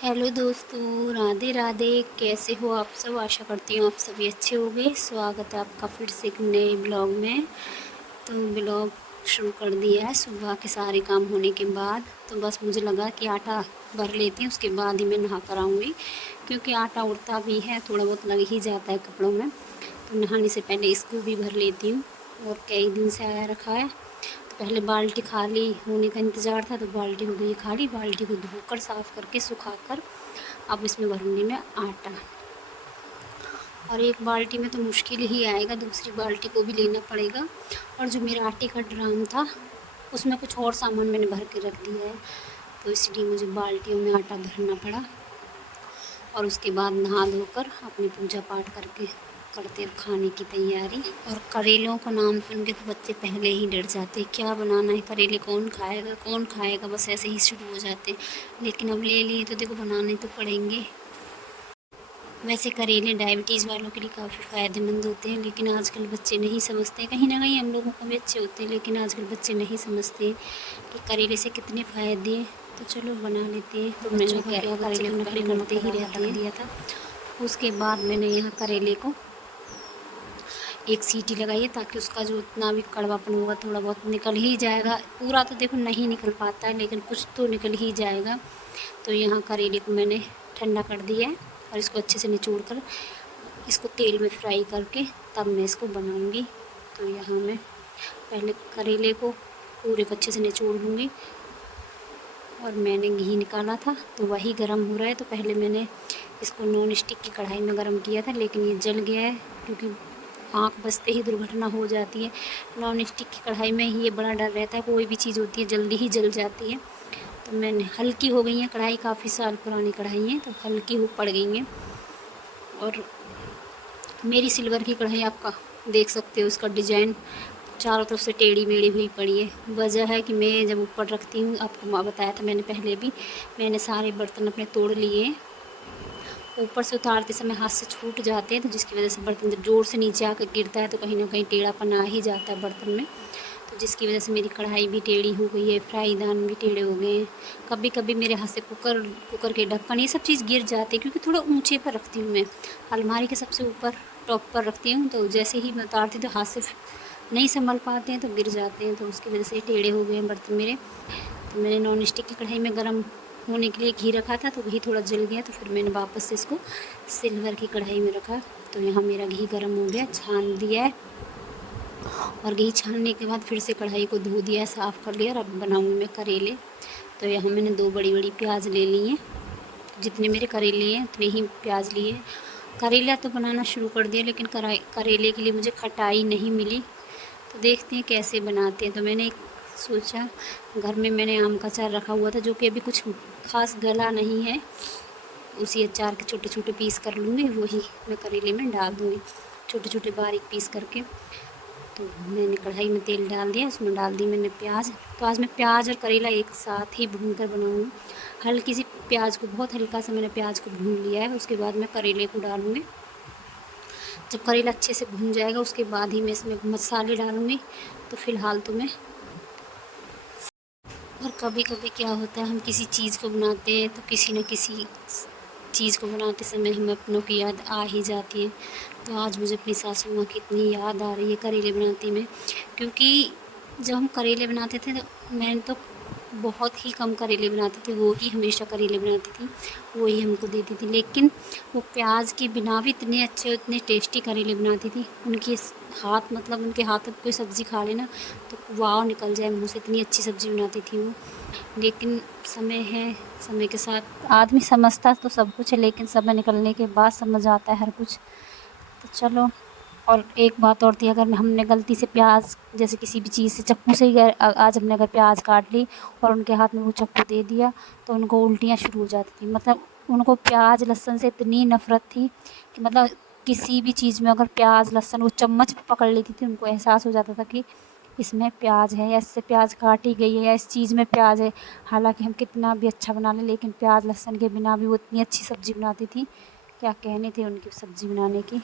Hello दोस्तों, राधे राधे। कैसे हो आप सब? आशा करती हूँ आप सभी अच्छे होंगे। स्वागत है आपका फिर से एक नए ब्लॉग में। तो ब्लॉग शुरू कर दिया है सुबह के सारे काम होने के बाद। तो बस मुझे लगा कि आटा भर लेती हूँ, उसके बाद ही मैं नहा कर आऊँगी, क्योंकि आटा उड़ता भी है, थोड़ा बहुत लग ही जाता है कपड़ों में। तो नहाने से पहले इसको भी भर लेती हूँ। और कई दिन से आया रखा है, तो पहले बाल्टी खाली होने का इंतज़ार था, तो बाल्टी हो गई खाली। बाल्टी को धोकर साफ़ करके सुखाकर अब इसमें भरूँगी मैं आटा। और एक बाल्टी में तो मुश्किल ही आएगा, दूसरी बाल्टी को भी लेना पड़ेगा। और जो मेरा आटे का ड्राम था उसमें कुछ और सामान मैंने भर के रख दिया है, तो इसलिए मुझे बाल्टियों में आटा भरना पड़ा। और उसके बाद नहा धोकर अपनी पूजा पाठ करके करते खाने की तैयारी। और करेलों का नाम सुन के तो बच्चे पहले ही डर जाते, क्या बनाना है, करेले कौन खाएगा कौन खाएगा, बस ऐसे ही शुरू हो जाते। लेकिन अब ले लिए तो देखो बनाने तो पड़ेंगे। वैसे करेले डायबिटीज़ वालों के लिए काफ़ी फ़ायदेमंद होते हैं, लेकिन आजकल बच्चे नहीं समझते। कहीं ना कहीं हम लोगों को भी अच्छे होते हैं, लेकिन आजकल बच्चे नहीं समझते कि करेले से कितने फ़ायदे हैं। तो चलो बना लेते हैं। तो बच्चों का क्या, करेले को नकली करते ही रहते हैं। दिया था, उसके बाद मैंने यहाँ करेले को एक सीटी लगाई है, ताकि उसका जो इतना भी कड़वापन होगा थोड़ा बहुत निकल ही जाएगा। पूरा तो देखो नहीं निकल पाता है, लेकिन कुछ तो निकल ही जाएगा। तो यहाँ करेले को मैंने ठंडा कर दिया है, और इसको अच्छे से निचोड़ कर इसको तेल में फ्राई करके तब मैं इसको बनाऊंगी। तो यहाँ मैं पहले करेले को पूरे को अच्छे से निचोड़ लूँगी। और मैंने घी निकाला था, तो वही गर्म हो रहा है। तो पहले मैंने इसको नॉन स्टिक की कढ़ाई में गर्म किया था, लेकिन ये जल गया है, क्योंकि आँख बजते ही दुर्घटना हो जाती है। नॉन स्टिक की कढ़ाई में ही ये बड़ा डर रहता है, कोई भी चीज़ होती है जल्दी ही जल जाती है। तो मैंने हल्की हो गई है कढ़ाई, काफ़ी साल पुरानी कढ़ाई है, तो हल्की हो पड़ गई हैं। और मेरी सिल्वर की कढ़ाई आपका देख सकते हो, उसका डिज़ाइन चारों तरफ से टेढ़ी मेढ़ी हुई पड़ी है। वजह है कि मैं जब ऊपर रखती हूँ, आपको बताया था मैंने पहले भी, मैंने सारे बर्तन अपने तोड़ लिए। ऊपर से उतारते समय हाथ से छूट जाते हैं, तो जिसकी वजह से बर्तन जब ज़ोर से नीचे आकर गिरता है तो कहीं ना कहीं टेढ़ापन आ ही जाता है बर्तन में। तो जिसकी वजह से मेरी कढ़ाई भी टेढ़ी हो गई है, फ्राई दान भी टेढ़े हो गए हैं। कभी कभी मेरे हाथ से कुकर के ढक्कन ये सब चीज़ गिर जाते हैं, क्योंकि थोड़ा ऊंचे पर रखती हूँ मैं, अलमारी के सबसे ऊपर टॉप पर रखती हूँ। तो जैसे ही मैं उतारती हूँ तो हाथ से नहीं संभल पाते हैं, तो गिर जाते हैं, तो उसकी वजह से टेढ़े हो गए हैं बर्तन मेरे। तो मैंने नॉन स्टिक की कढ़ाई में गर्म होने के लिए घी रखा था, तो घी थोड़ा जल गया, तो फिर मैंने वापस से इसको सिल्वर की कढ़ाई में रखा। तो यहाँ मेरा घी गर्म हो गया, छान दिया है। और घी छानने के बाद फिर से कढ़ाई को धो दिया, साफ़ कर लिया। और अब बनाऊँगी मैं करेले। तो यहाँ मैंने 2 बड़ी बड़ी प्याज ले ली हैं, जितने मेरे करेले हैं उतने ही प्याज लिए। करेला तो बनाना शुरू कर दिया, लेकिन करेले के लिए मुझे खटाई नहीं मिली। तो देखते हैं कैसे बनाते हैं। तो मैंने सोचा, घर में मैंने आम का अचार रखा हुआ था, जो कि अभी कुछ खास गला नहीं है, उसी अचार के छोटे छोटे पीस कर लूँगी, वही मैं करेले में डाल दूँगी, छोटे छोटे बारीक पीस करके। तो मैंने कढ़ाई में तेल डाल दिया, उसमें डाल दी मैंने प्याज। तो आज मैं प्याज और करेला एक साथ ही भून कर बनाऊँगी। हल्की सी प्याज को, बहुत हल्का सा मैंने प्याज को भून लिया है। उसके बाद मैं करेले को डालूँगी। जब करेला अच्छे से भून जाएगा, उसके बाद ही मैं इसमें मसाले डालूँगी। तो फ़िलहाल तो मैं, और कभी कभी क्या होता है, हम किसी चीज़ को बनाते हैं तो किसी न किसी चीज़ को बनाते समय हमें अपनों की याद आ ही जाती है। तो आज मुझे अपनी सासू माँ की इतनी याद आ रही है करेले बनाते में, क्योंकि जब हम करेले बनाते थे तो मैंने तो बहुत ही कम करेले बनाती थी, वो ही हमेशा करेले बनाती थी, वो ही हमको देती थी। लेकिन वो प्याज के बिना भी इतने अच्छे, इतने टेस्टी करेले बनाती थी। उनके हाथ, मतलब उनके हाथ में कोई सब्ज़ी खा लेना तो वाव निकल जाए मुँह से, इतनी अच्छी सब्ज़ी बनाती थी वो। लेकिन समय है, समय के साथ आदमी समझता तो सब कुछ है, लेकिन समय निकलने के बाद समझ आता है हर कुछ। तो चलो। और एक बात और थी, अगर हमने गलती से प्याज, जैसे किसी भी चीज़ से चाकू से ही आज हमने अगर प्याज काट ली और उनके हाथ में वो चाकू दे दिया, तो उनको उल्टियाँ शुरू हो जाती थी। मतलब उनको प्याज लहसुन से इतनी नफ़रत थी कि मतलब किसी भी चीज़ में अगर प्याज लहसुन वो चम्मच पकड़ लेती थी, उनको एहसास हो जाता था कि इसमें प्याज है, या इससे प्याज काटी गई है, या इस चीज़ में प्याज है। हालांकि हम कितना भी अच्छा बना लें, लेकिन प्याज लहसुन के बिना भी वो इतनी अच्छी सब्ज़ी बनाती थी, क्या कहने थे उनकी सब्ज़ी बनाने की।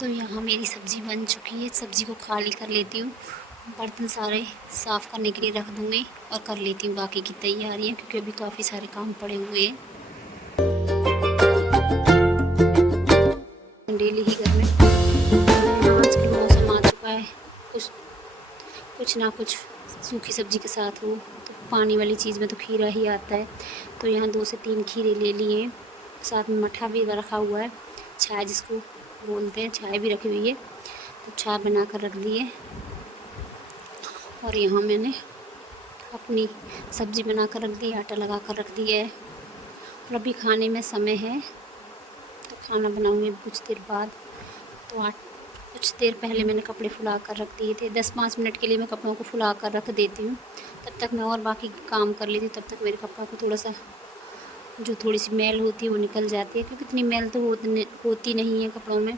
तो यहाँ मेरी सब्ज़ी बन चुकी है, सब्ज़ी को खाली कर लेती हूँ। बर्तन सारे साफ़ करने के लिए रख दूँगी और कर लेती हूँ बाकी की तैयारियाँ, क्योंकि अभी काफ़ी सारे काम पड़े हुए हैं डेली ही घर में। आजकल मौसम आ चुका है, कुछ ना कुछ सूखी सब्जी के साथ हो, तो पानी वाली चीज़ में तो खीरा ही आता है। तो यहाँ 2 से 3 खीरे ले लिए, साथ में मठा भी रखा हुआ है, छाछ जिसको बोलते हैं, छाछ भी रखी हुई है, तो छाछ बना कर रख दिए। और यहाँ मैंने अपनी सब्ज़ी बना कर रख दी, आटा लगा कर रख दिया है। और अभी खाने में समय है, तो खाना बनाऊँगी कुछ देर बाद। तो कुछ देर पहले मैंने कपड़े फुला कर रख दिए थे, 10-5 मिनट के लिए मैं कपड़ों को फुला कर रख देती हूँ। तब तक मैं और बाकी काम कर लेती हूँ, तब तक मेरे कपड़ों को थोड़ा सा जो थोड़ी सी मैल होती है वो निकल जाती है, क्योंकि इतनी मैल तो होती नहीं है कपड़ों में,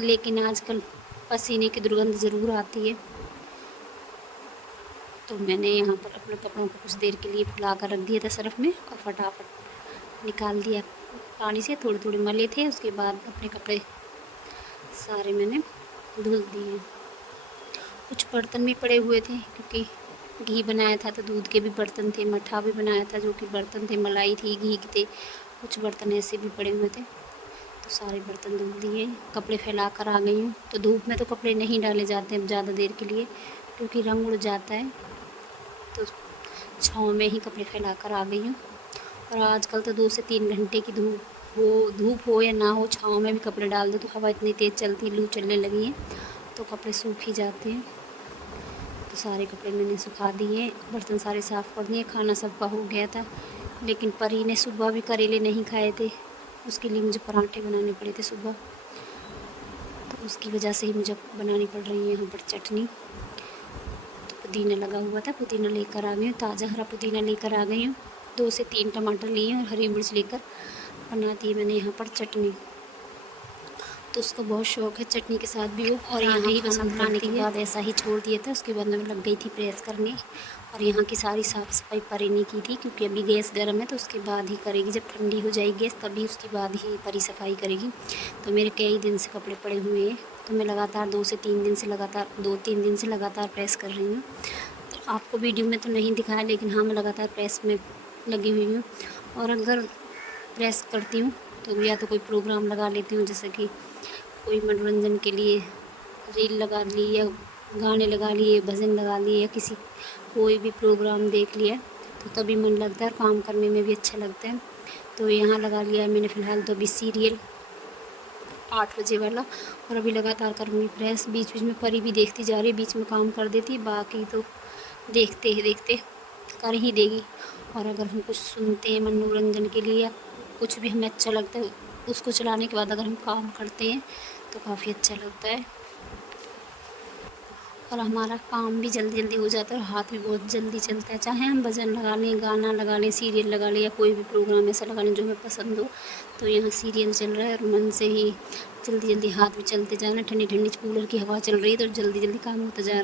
लेकिन आजकल पसीने की दुर्गंध ज़रूर आती है। तो मैंने यहाँ पर अपने कपड़ों को कुछ देर के लिए फुला कर रख दिया था सर्फ़ में, और फटाफट निकाल दिया पानी से। थोड़े थोड़े मले थे, उसके बाद अपने कपड़े सारे मैंने धुल दिए। कुछ बर्तन भी पड़े हुए थे, क्योंकि घी बनाया था तो दूध के भी बर्तन थे, मठा भी बनाया था जो कि बर्तन थे, मलाई थी, घी के थे, कुछ बर्तन ऐसे भी पड़े हुए थे। तो सारे बर्तन धुल दिए, कपड़े फैला कर आ गई हूँ। तो धूप में तो कपड़े नहीं डाले जाते हैं ज़्यादा देर के लिए, क्योंकि रंग उड़ जाता है, तो छाँव में ही कपड़े फैला कर आ गई हूँ। और आजकल तो 2 से 3 घंटे की धूप हो या ना हो, छाँव में भी कपड़े डाल दो तो हवा इतनी तेज़ चलती, लू चलने लगी है, तो कपड़े सूख ही जाते हैं। तो सारे कपड़े मैंने सुखा दिए, बर्तन सारे साफ़ कर दिए, खाना सबका हो गया था। लेकिन परी ने सुबह भी करेले नहीं खाए थे, उसके लिए मुझे पराठे बनाने पड़े थे सुबह, तो उसकी वजह से ही मुझे बनानी पड़ रही है यहाँ पर चटनी। तो पुदीना लगा हुआ था, पुदीना लेकर आ गई हूँ, ताज़ा हरा पुदीना लेकर आ गई हूँ। 2 से 3 टमाटर लिए और हरी मिर्च लेकर बना दी मैंने यहाँ पर चटनी। तो उसको बहुत शौक़ है चटनी के साथ भी वो, और यहाँ ही खाना बनाने के बाद ऐसा ही छोड़ दिया था। उसके बाद मैं लग गई थी प्रेस करने, और यहाँ की सारी साफ़ सफाई परी ने की थी, क्योंकि अभी गैस गर्म है, तो उसके बाद ही करेगी। जब ठंडी हो जाएगी गैस तभी उसके बाद ही परी सफाई करेगी। तो मेरे कई दिन से कपड़े पड़े हुए हैं, तो मैं लगातार 2-3 दिन से लगातार प्रेस कर रही हूँ। तो आपको वीडियो में तो नहीं दिखाया, लेकिन हाँ, मैं लगातार प्रेस में लगी हुई हूँ। और अगर प्रेस करती हूँ तो या तो कोई प्रोग्राम लगा लेती हूँ, जैसे कि कोई मनोरंजन के लिए रील लगा ली, या गाने लगा लिए, भजन लगा लिए, या कोई भी प्रोग्राम देख लिया, तो तभी मन लगता है, काम करने में भी अच्छा लगता है। तो यहाँ लगा लिया है मैंने फ़िलहाल तो अभी सीरियल 8 बजे वाला, और अभी लगातार करूँगी प्रेस। बीच बीच में परी भी देखती जा रही है, बीच में काम कर देती है, बाकी तो देखते ही देखते कर ही देगी। और अगर हम कुछ सुनते हैं मनोरंजन के लिए, या कुछ भी हमें अच्छा लगता है, उसको चलाने के बाद अगर हम काम करते हैं तो काफ़ी अच्छा लगता है, और हमारा काम भी जल्दी जल्दी हो जाता है, और हाथ भी बहुत जल्दी चलता है। चाहे हम भजन लगा लें, गाना लगा लें, सीरियल लगा लें, या कोई भी प्रोग्राम ऐसा लगा लें जो हमें पसंद हो। तो यहाँ सीरियल चल रहा है और मन से ही जल्दी जल्दी हाथ भी चलते जा रहे हैं, ठंडी ठंडी कूलर की हवा चल रही है, तो जल्दी जल्दी काम होता जा रहा है।